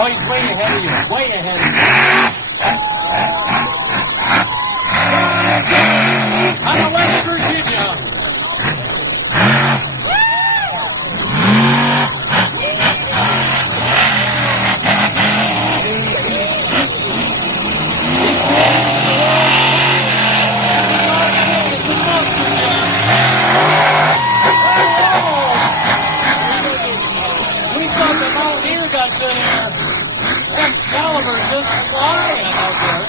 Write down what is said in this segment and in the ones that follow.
Oh, he's way ahead of you. Way ahead of you. Out of West Virginia. We thought the Mountaineer got good air. Excalibur just flying out there.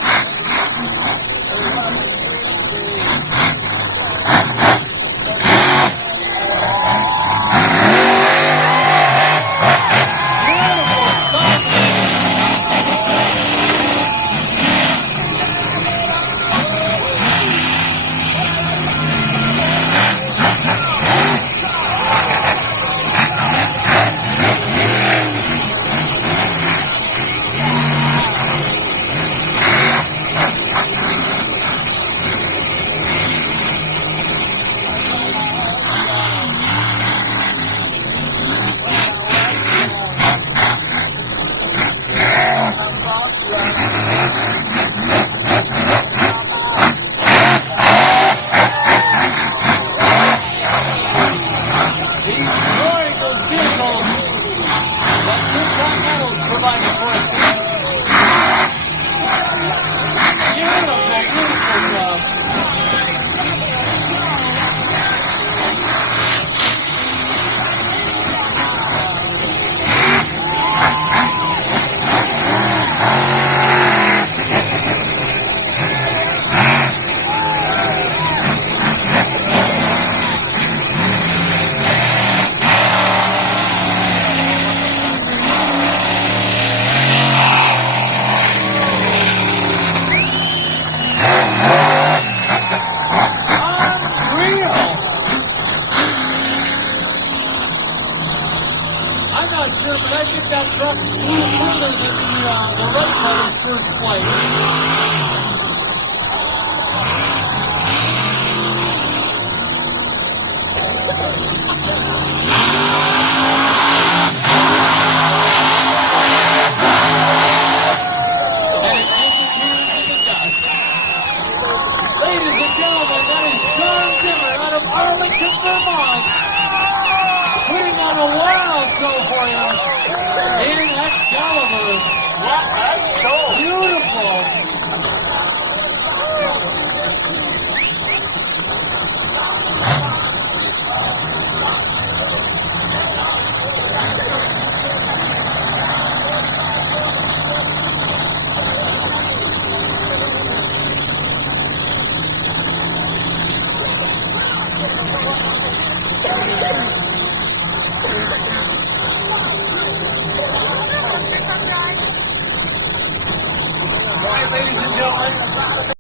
I'm not sure, but I think that truck flew further than the right side of first place. And it disappears in the dust. Ladies and gentlemen, that is John Zimmer out of Arlington, Vermont. Putting on a wild show for you in Excalibur. Wow, that's so Beautiful. Ladies and gentlemen.